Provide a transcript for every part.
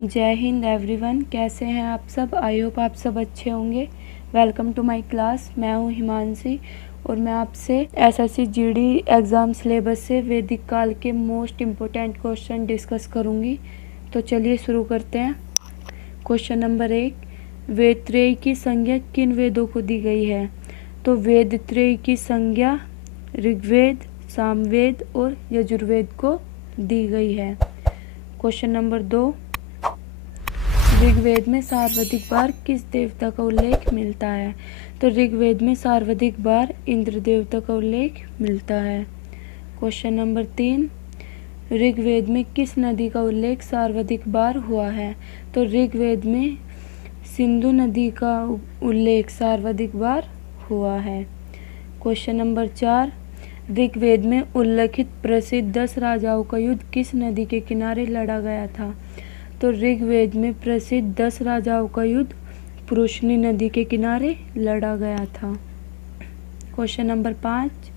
जय हिंद एवरीवन। कैसे हैं आप सब? आई होप आप सब अच्छे होंगे। Welcome to my class. मैं हूं हिमांशी और मैं आपसे एसएससी जीडी एग्ज़ाम सिलेबस से वैदिक काल के मोस्ट इम्पोर्टेंट क्वेश्चन डिस्कस करूंगी। तो चलिए शुरू करते हैं। क्वेश्चन नंबर 1, वेद त्रय की संज्ञा किन वेदों को दी गई है? तो वेद त्रय की संज्ञा ऋग्वेद, सामवेद और यजुर्वेद को दी गई है। क्वेश्चन नंबर 2, ऋग्वेद में सर्वाधिक बार किस देवता का उल्लेख मिलता है? तो ऋग्वेद में सर्वाधिक बार इंद्र देवता का उल्लेख मिलता है। क्वेश्चन नंबर 3, ऋग्वेद में किस नदी का उल्लेख सर्वाधिक बार हुआ है? तो ऋग्वेद में सिंधु नदी का उल्लेख सर्वाधिक बार हुआ है। क्वेश्चन नंबर 4, ऋग्वेद में उल्लेखित प्रसिद्ध 10 राजाओं का युद्ध किस नदी के किनारे लड़ा गया था? तो ऋग्वेद में प्रसिद्ध 10 राजाओं का युद्ध पुरुषनी नदी के किनारे लड़ा गया था। क्वेश्चन नंबर 5,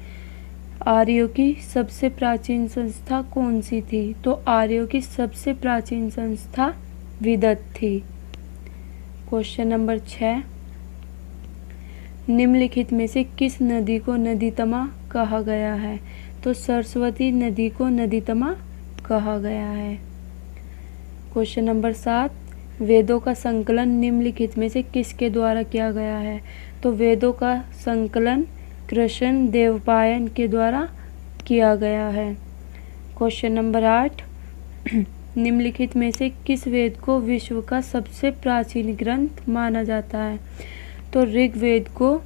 आर्यों की सबसे प्राचीन संस्था कौन सी थी? तो आर्यों की सबसे प्राचीन संस्था विदत थी। क्वेश्चन नंबर 6, निम्नलिखित में से किस नदी को नदीतमा कहा गया है? तो सरस्वती नदी को नदीतमा कहा गया है। क्वेश्चन नंबर 7, वेदों का संकलन निम्नलिखित में से किसके द्वारा किया गया है? तो वेदों का संकलन कृष्ण देवपायन के द्वारा किया गया है। क्वेश्चन नंबर 8, निम्नलिखित में से किस वेद को विश्व का सबसे प्राचीन ग्रंथ माना जाता है? तो ऋग्वेद को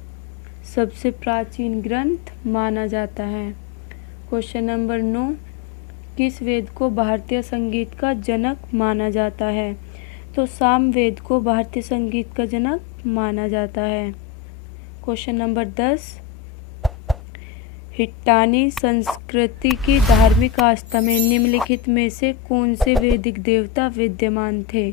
सबसे प्राचीन ग्रंथ माना जाता है। क्वेश्चन नंबर 9, किस वेद को भारतीय संगीत का जनक माना जाता है? तो सामवेद को भारतीय संगीत का जनक माना जाता है। क्वेश्चन नंबर 10, हिट्टानी संस्कृति की धार्मिक आस्था में निम्नलिखित में से कौन से वैदिक देवता विद्यमान थे?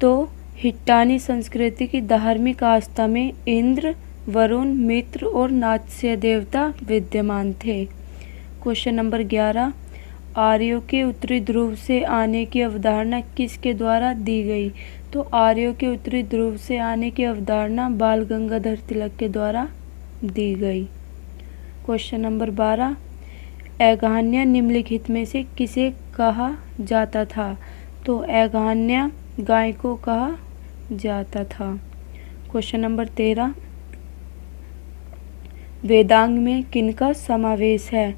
तो हिट्टानी संस्कृति की धार्मिक आस्था में इंद्र, वरुण, मित्र और नात्स्य देवता विद्यमान थे। क्वेश्चन नंबर 11, आर्यों के उत्तरी ध्रुव से आने की अवधारणा किसके द्वारा दी गई? तो आर्यों के उत्तरी ध्रुव से आने की अवधारणा बाल गंगाधर तिलक के द्वारा दी गई। क्वेश्चन नंबर 12, एघान्य निम्नलिखित में से किसे कहा जाता था? तो एघान्य गाय को कहा जाता था। क्वेश्चन नंबर 13, वेदांग में किनका समावेश है?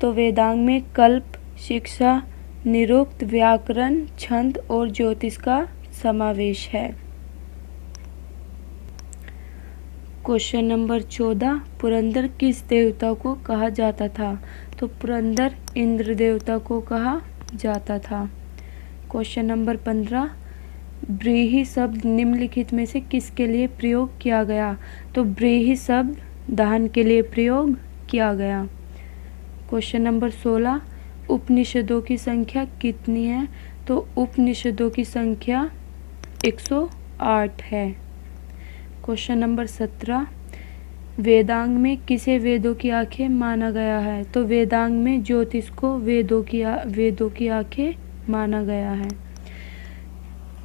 तो वेदांग में कल्प, शिक्षा, निरुक्त, व्याकरण, छंद और ज्योतिष का समावेश है। क्वेश्चन नंबर 14, पुरंदर किस देवता को कहा जाता था? तो पुरंदर इंद्र देवता को कहा जाता था। क्वेश्चन नंबर 15, व्रीहि शब्द निम्नलिखित में से किसके लिए प्रयोग किया गया? तो व्रीहि शब्द दहन के लिए प्रयोग किया गया। क्वेश्चन नंबर 16, उपनिषदों की संख्या कितनी है? तो उपनिषदों की संख्या 108 है। क्वेश्चन नंबर 17, वेदांग में किसे वेदों की आंखें माना गया है? तो वेदांग में ज्योतिष को वेदों की आंखें माना गया है।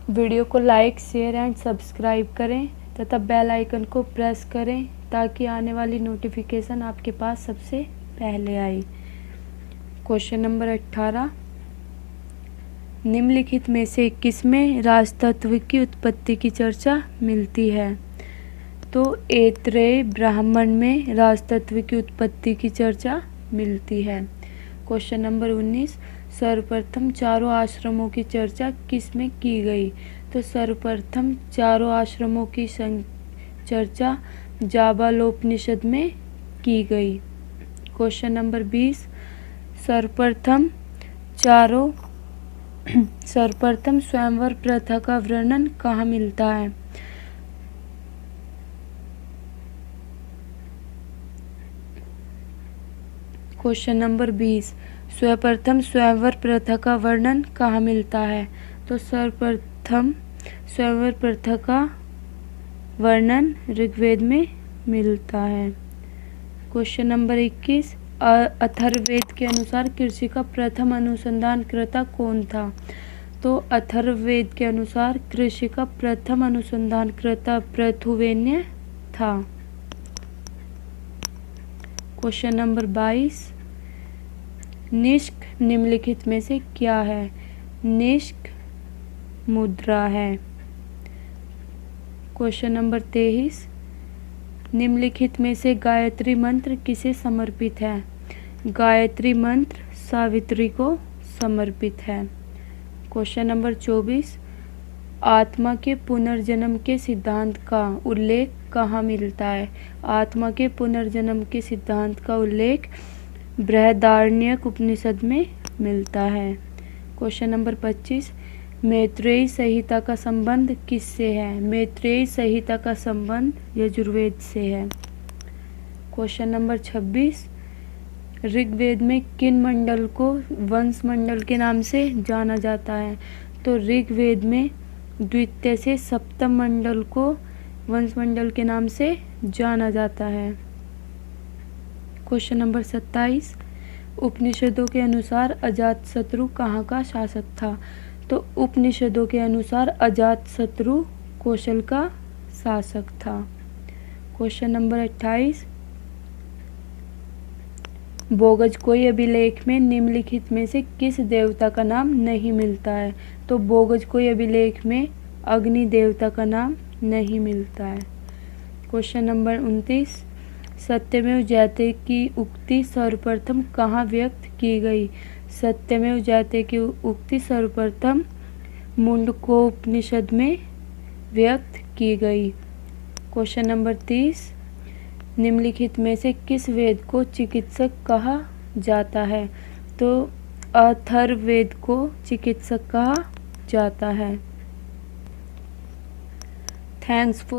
वीडियो को लाइक, शेयर एंड सब्सक्राइब करें तथा बेल आइकन को प्रेस करें ताकि आने वाली नोटिफिकेशन आपके पास सबसे पहले आए। क्वेश्चन नंबर 18, निम्नलिखित में से किसमें राजतत्व की उत्पत्ति की चर्चा मिलती है? तो ऐत्रेय ब्राह्मण में राजतत्व की उत्पत्ति की चर्चा मिलती है। क्वेश्चन नंबर 19, सर्वप्रथम चारों आश्रमों की चर्चा किसमें की गई? तो सर्वप्रथम चारों आश्रमों की चर्चा जाबालोपनिषद में की गई। क्वेश्चन नंबर 20, सर्वप्रथम स्वयंवर प्रथा का वर्णन कहाँ मिलता है? क्वेश्चन नंबर 20, सर्वप्रथम स्वयंवर प्रथा का वर्णन कहाँ मिलता है? तो सर्वप्रथम स्वयंवर प्रथा का वर्णन ऋग्वेद में मिलता है। क्वेश्चन नंबर 21, अथर्ववेद के अनुसार कृषि का प्रथम अनुसंधानकर्ता कौन था? तो अथर्ववेद के अनुसार कृषि का प्रथम अनुसंधानकर्ता पृथुवेन्य था। क्वेश्चन नंबर 22, निष्क निम्नलिखित में से क्या है? निष्क मुद्रा है। क्वेश्चन नंबर 23, निम्नलिखित में से गायत्री मंत्र किसे समर्पित है? गायत्री मंत्र सावित्री को समर्पित है। क्वेश्चन नंबर 24, आत्मा के पुनर्जन्म के सिद्धांत का उल्लेख कहाँ मिलता है? आत्मा के पुनर्जन्म के सिद्धांत का उल्लेख बृहदारण्यक उपनिषद में मिलता है। क्वेश्चन नंबर 25, मैत्रेयी संहिता का संबंध किससे है? मैत्रेयी संहिता का संबंध यजुर्वेद से है। क्वेश्चन नंबर 26, ऋग्वेद में किन मंडल को वंश मंडल के नाम से जाना जाता है? तो ऋग्वेद में द्वितीय से सप्तम मंडल को वंश मंडल के नाम से जाना जाता है। क्वेश्चन नंबर 27, उपनिषदों के अनुसार अजातशत्रु कहाँ का शासक था? तो उपनिषदों के अनुसार अजातशत्रु कौशल का शासक था। क्वेश्चन नंबर 28, बोगजकोई अभिलेख में निम्नलिखित में से किस देवता का नाम नहीं मिलता है? तो बोगजकोई अभिलेख में अग्नि देवता का नाम नहीं मिलता है। क्वेश्चन नंबर 29, सत्यमेव जयते की उक्ति सर्वप्रथम कहाँ व्यक्त की गई? सत्यमेव जयते की उक्ति सर्वप्रथम मुंडकोपनिषद में व्यक्त की गई। क्वेश्चन नंबर 30, निम्नलिखित में से किस वेद को चिकित्सक कहा जाता है? तो अथर्ववेद को चिकित्सक कहा जाता है। Thanks for